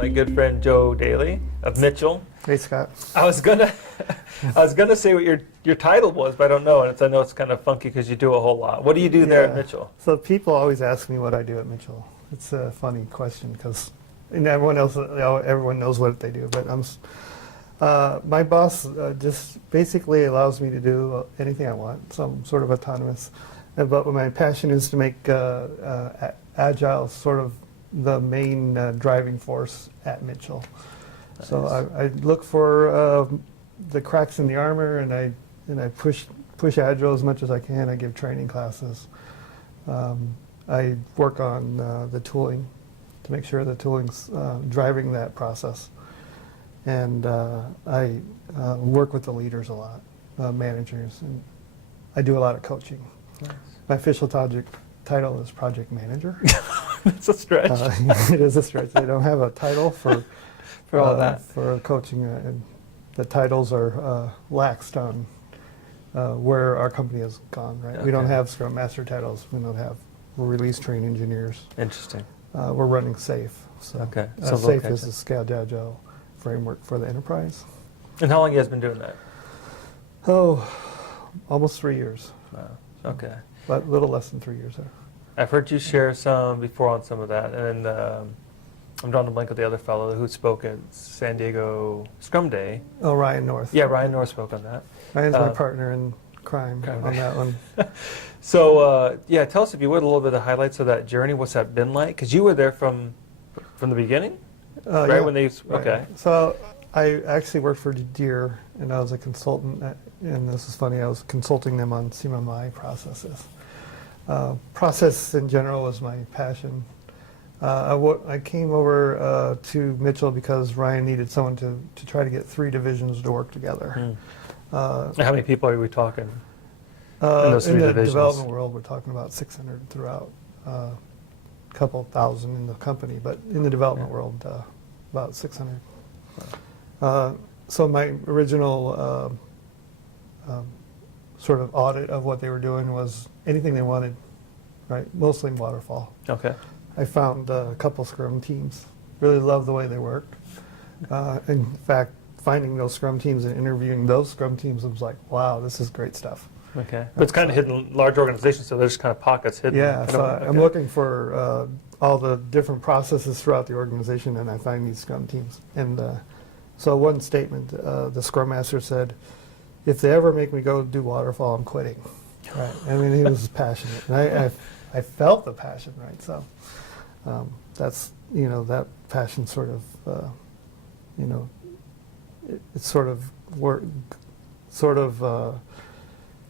my good friend Joe Dailey of Mitchell. Hey, Scott. I was gonna say what your title was, but I don't know, and I know it's kind of funky because you do a whole lot. What do you do there at Mitchell? So people always ask me what I do at Mitchell. It's a funny question because everyone knows what they do, but my boss just basically allows me to do anything I want, so I'm sort of autonomous. But my passion is to make Agile sort of the main driving force at Mitchell. Nice. So I look for the cracks in the armor, and I push Agile as much as I can. I give training classes. I work on the tooling to make sure the tooling's driving that process. And I work with the leaders a lot, managers, and I do a lot of coaching. Nice. My official title is project manager. That's a stretch. It is a stretch. They don't have a title for all that. For coaching. And the titles are laxed on where our company has gone. Right. Okay. We don't have Scrum Master titles. We're release train engineers. Interesting. We're running SAFe. So, okay. SAFe is the Scaled Agile Framework for the enterprise. And how long have you guys been doing that? Oh, almost 3 years. Wow. Okay. But a little less than 3 years there. I've heard you share some before on some of that, and I'm drawing a blank with the other fellow who spoke at San Diego Scrum Day. Oh, Ryan North. Yeah, Ryan North spoke on that. Ryan's my partner in crime on that one. So, tell us, if you would, a little bit of the highlights of that journey. What's that been like? Because you were there from the beginning, right? Yeah, When they okay. Right. So I actually worked for Deere, and I was a consultant. And this is funny. I was consulting them on CMMI processes. Process in general was my passion. I came over to Mitchell because Ryan needed someone to try to get 3 divisions to work together. How many people are we talking in those 3 divisions? In the development world, we're talking about 600 throughout, a couple thousand in the company, but in the development world, about 600. So my original sort of audit of what they were doing was anything they wanted, right? Mostly in waterfall. Okay. I found a couple Scrum teams. Really loved the way they worked. In fact, finding those Scrum teams and interviewing those Scrum teams was like, wow, this is great stuff. Okay. But it's kind of hidden, large organizations, so there's kind of pockets hidden. Yeah, so I'm looking for all the different processes throughout the organization, and I find these Scrum teams. And so one statement, the Scrum Master said, if they ever make me go do waterfall, I'm quitting. Right. I mean, he was passionate, and I felt the passion, right? So that's, that passion sort of, it sort of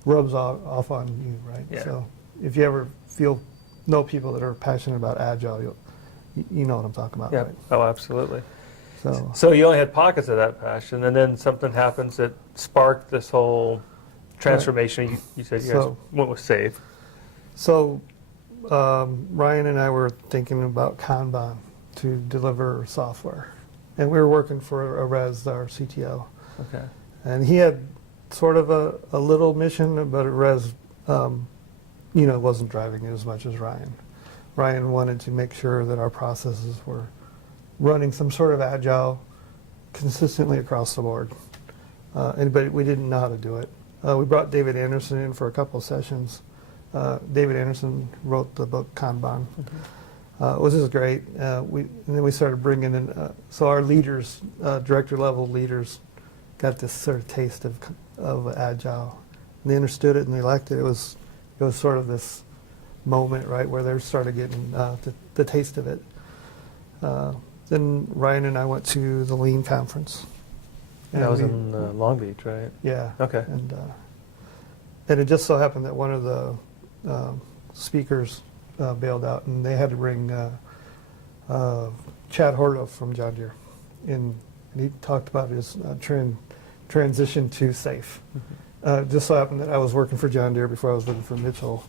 rubs off on you, right? Yeah. So if you ever know people that are passionate about Agile, you know what I'm talking about, yeah. right? Oh, absolutely. So you only had pockets of that passion, and then something happens that sparked this whole transformation. Right. You said you guys went with SAFe. So Ryan and I were thinking about Kanban to deliver software, and we were working for Arez, our CTO. Okay. And he had sort of a little mission, but Arez, wasn't driving it as much as Ryan. Ryan wanted to make sure that our processes were running some sort of Agile consistently across the board. But we didn't know how to do it. We brought David Anderson in for a couple of sessions. David Anderson wrote the book Kanban. Which is great. And then we started bringing in, so our leaders, director level leaders, got this sort of taste of Agile. And they understood it and they liked it. It was sort of this moment, right, where they started getting the taste of it. Then Ryan and I went to the Lean conference. And that was in Long Beach, right? Yeah. Okay. And it just so happened that one of the speakers bailed out, and they had to bring Chad Hordo from John Deere. And he talked about his transition to SAFe. Just so happened that I was working for John Deere before I was working for Mitchell.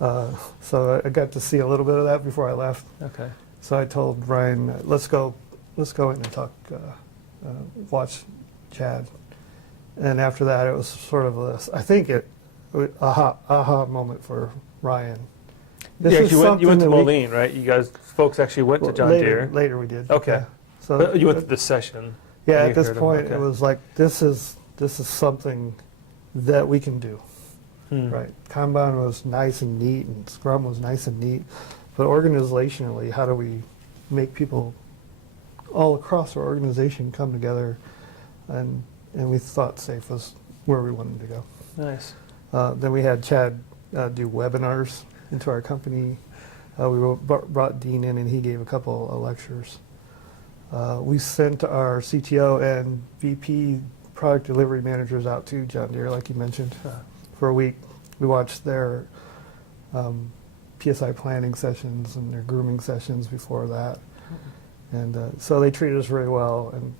So I got to see a little bit of that before I left. Okay. So I told Ryan, let's go in and talk, watch Chad. And after that, it was sort of aha moment for Ryan. You went to Moline, right? You guys, folks actually went to John Deere. Later we did. Okay. Yeah. So But you went to this session. yeah, and at you this heard 'em, point, okay. it was like this is something that we can do. Right. Kanban was nice and neat, and Scrum was nice and neat, but organizationally, how do we make people all across our organization come together? And we thought SAFE was where we wanted to go. Nice. Then we had Chad do webinars into our company. We brought Dean in, and he gave a couple of lectures. We sent our CTO and VP product delivery managers out to John Deere, like you mentioned, for a week. We watched their PSI planning sessions and their grooming sessions before that. And so they treated us very well, and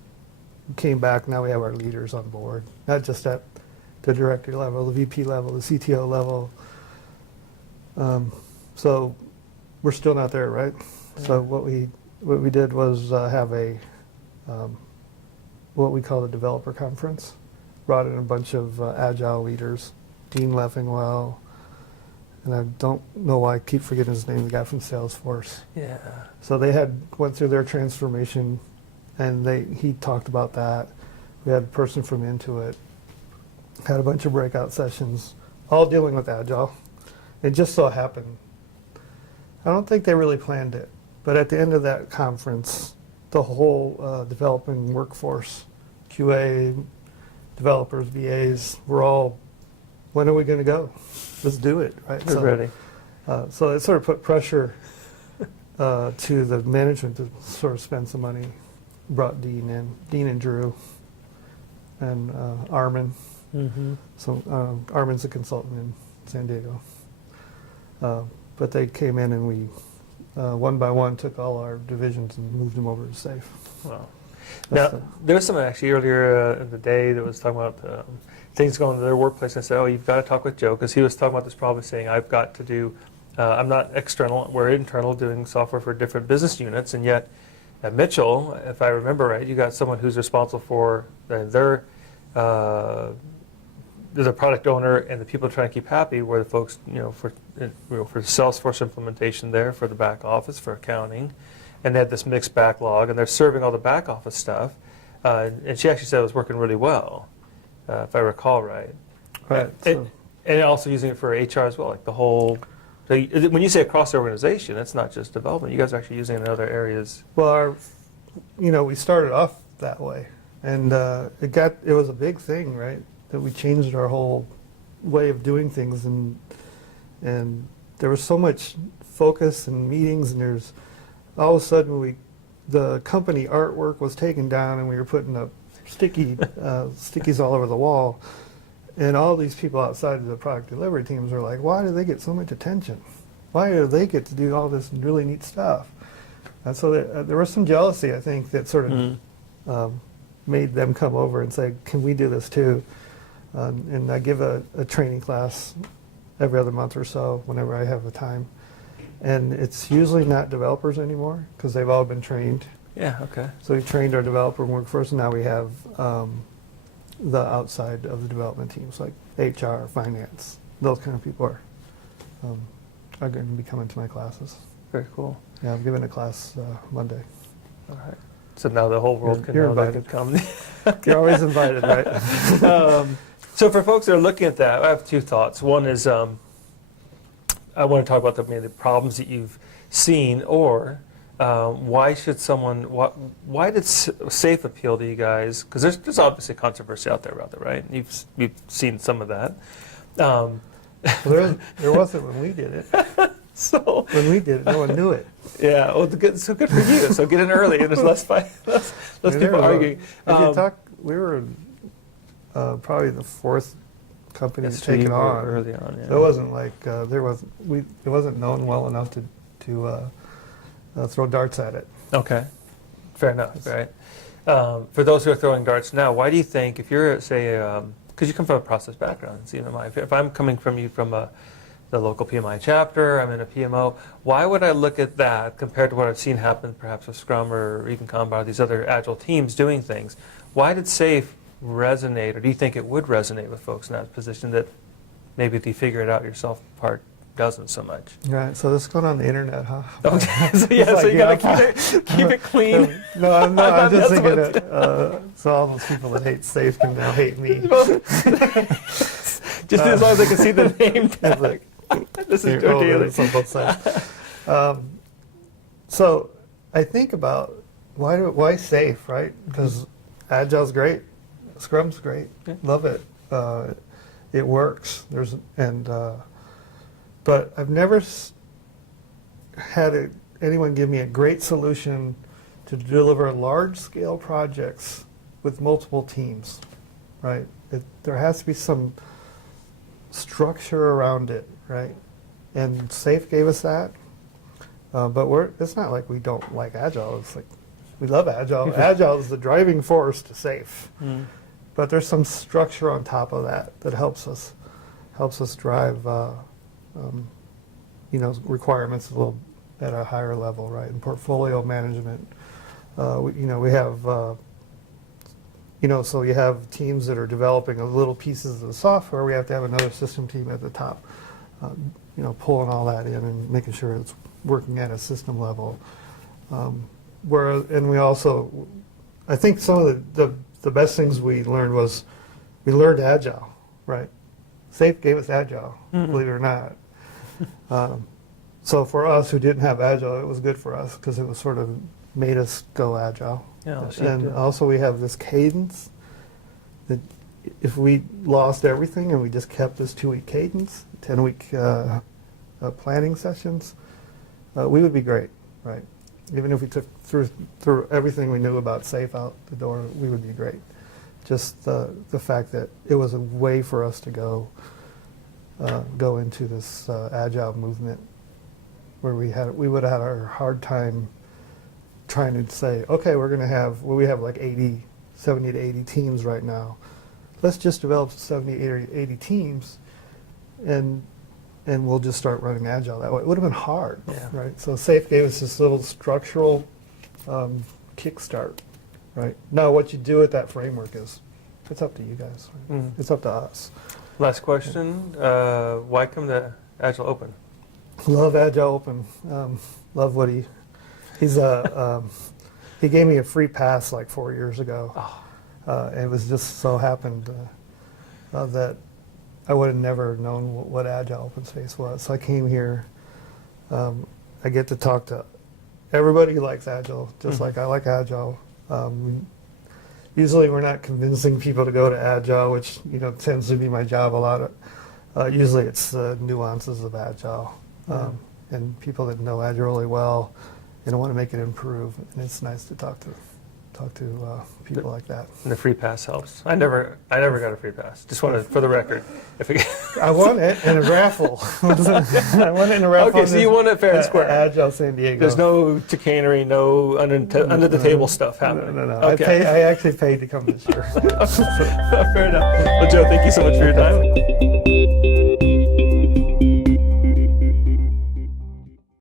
we came back. Now we have our leaders on board, not just at the director level, the VP level, the CTO level. So we're still not there, right? Yeah. So what we did was have a what we call a developer conference. Brought in a bunch of agile leaders, Dean Leffingwell, and I don't know why I keep forgetting his name, the guy from Salesforce. Yeah. So they went through their transformation, and he talked about that. We had a person from Intuit, had a bunch of breakout sessions, all dealing with Agile. It just so happened. I don't think they really planned it, but at the end of that conference, the whole developing workforce, QA, developers, VAs, we're all, when are we going to go? Let's do it, right? We're ready. So it sort of put pressure to the management to sort of spend some money. Brought Dean and Drew, and Armin. Mm-hmm. So Armin's a consultant in San Diego. But they came in, and we, one by one, took all our divisions and moved them over to SAFE. Wow. That's Now, there was someone actually earlier in the day that was talking about things going to their workplace. And I said, oh, you've got to talk with Joe, because he was talking about this problem, saying, I've got to do, I'm not external, we're internal doing software for different business units. And yet at Mitchell, if I remember right, you got someone who's responsible for their the product owner and the people trying to keep happy were the folks, for Salesforce implementation there, for the back office, for accounting. And they had this mixed backlog, and they're serving all the back office stuff. And she actually said it was working really well, if I recall right. Right. And also using it for HR as well, like the whole. So when you say across the organization, it's not just development. You guys are actually using it in other areas. Well, we started off that way, and it was a big thing, right? That we changed our whole way of doing things, and there was so much focus and meetings, and there's all of a sudden the company artwork was taken down, and we were putting up stickies all over the wall. And all these people outside of the product delivery teams are like, why do they get so much attention? Why do they get to do all this really neat stuff? And so there was some jealousy, I think, that sort of made them come over and say, can we do this too? And I give a training class every other month or so whenever I have the time. And it's usually not developers anymore, because they've all been trained. Yeah, okay. So we trained our developer workforce, and now we have the outside of the development teams, like HR, finance, those kind of people are going to be coming to my classes. Very cool. Yeah, I'm giving a class Monday. All right. So now the whole world can You're know they invited. can come. You're always invited, right? So for folks that are looking at that, I have two thoughts. One is I want to talk about the problems that you've seen, or why should someone? Why did SAFE appeal to you guys? Because there's obviously controversy out there about it, right? You've seen some of that. Well, there wasn't when we did it. So when we did it, no one knew it. Yeah. Well, so good for you. So get in early, and there's less people arguing. If you talk, we were probably the fourth company to take it on. Early on, yeah. So it wasn't like it wasn't known well enough to throw darts at it. Okay, fair enough. Right. For those who are throwing darts now, why do you think, if you're, say, because you come from a process background, if I'm coming from you from the local PMI chapter, I'm in a PMO, why would I look at that compared to what I've seen happen perhaps with Scrum or even Kanban or these other Agile teams doing things? Why did SAFE resonate, or do you think it would resonate with folks in that position, that maybe if you figure it out yourself part doesn't so much. Right. So this is going on the internet, huh? Okay. So yeah, It's so like, you gotta keep it clean. No, I'm just That's thinking what- that so all those people that hate safe can now hate me. Just as long as I can see the name tag. This is Joe Dailey. It's on both sides. So I think about why safe, right? Because Agile's great, Scrum's great, Yeah. love it. It works. But I've never had anyone give me a great solution to deliver large-scale projects with multiple teams, right? There has to be some structure around it, right? And SAFe gave us that. But it's not like we don't like Agile. It's like we love Agile. Agile is the driving force to SAFe. Mm. But there's some structure on top of that helps us drive requirements a little at a higher level, right? And portfolio management. We have so you have teams that are developing little pieces of the software. We have to have another system team at the top, pulling all that in and making sure it's working at a system level. And we also, I think some of the best things we learned was we learned Agile, right? SAFe gave us Agile, believe it or not. So for us who didn't have Agile, it was good for us because it was sort of made us go Agile. Yeah, And also we have this cadence that if we lost everything and we just kept this 2-week cadence, 10-week planning sessions, we would be great, right? Even if we took through everything we knew about SAFe out the door, we would be great. Just the fact that it was a way for us to go into this Agile movement where we would have had our hard time trying to say, okay, we have like 70 to 80 teams right now. Let's just develop 70 or 80 teams and we'll just start running Agile that way. It would have been hard, Yeah. right? So SAFe gave us this little structural kickstart, right? Now what you do with that framework it's up to you guys. Right? Mm. It's up to us. Last question. Why come to Agile Open? Love Agile Open. Love what he gave me a free pass like 4 years ago. Oh. It was just so happened that I would have never known what Agile Open Space was. So I came here. I get to talk to everybody who likes Agile, just like I like Agile. Usually we're not convincing people to go to Agile, which tends to be my job a lot. Usually it's the nuances of Agile and people that know Agile really well and want to make it improve. And it's nice to talk to people like that. And the free pass helps. I never got a free pass. Just wanted, for the record. I won it in a raffle. I won it in a raffle. Okay, so you won it fair and square. Agile San Diego. There's no chicanery, no under the table stuff happening. No. Okay. I actually paid to come this year. Fair enough. Well, Joe, thank you so much for your time.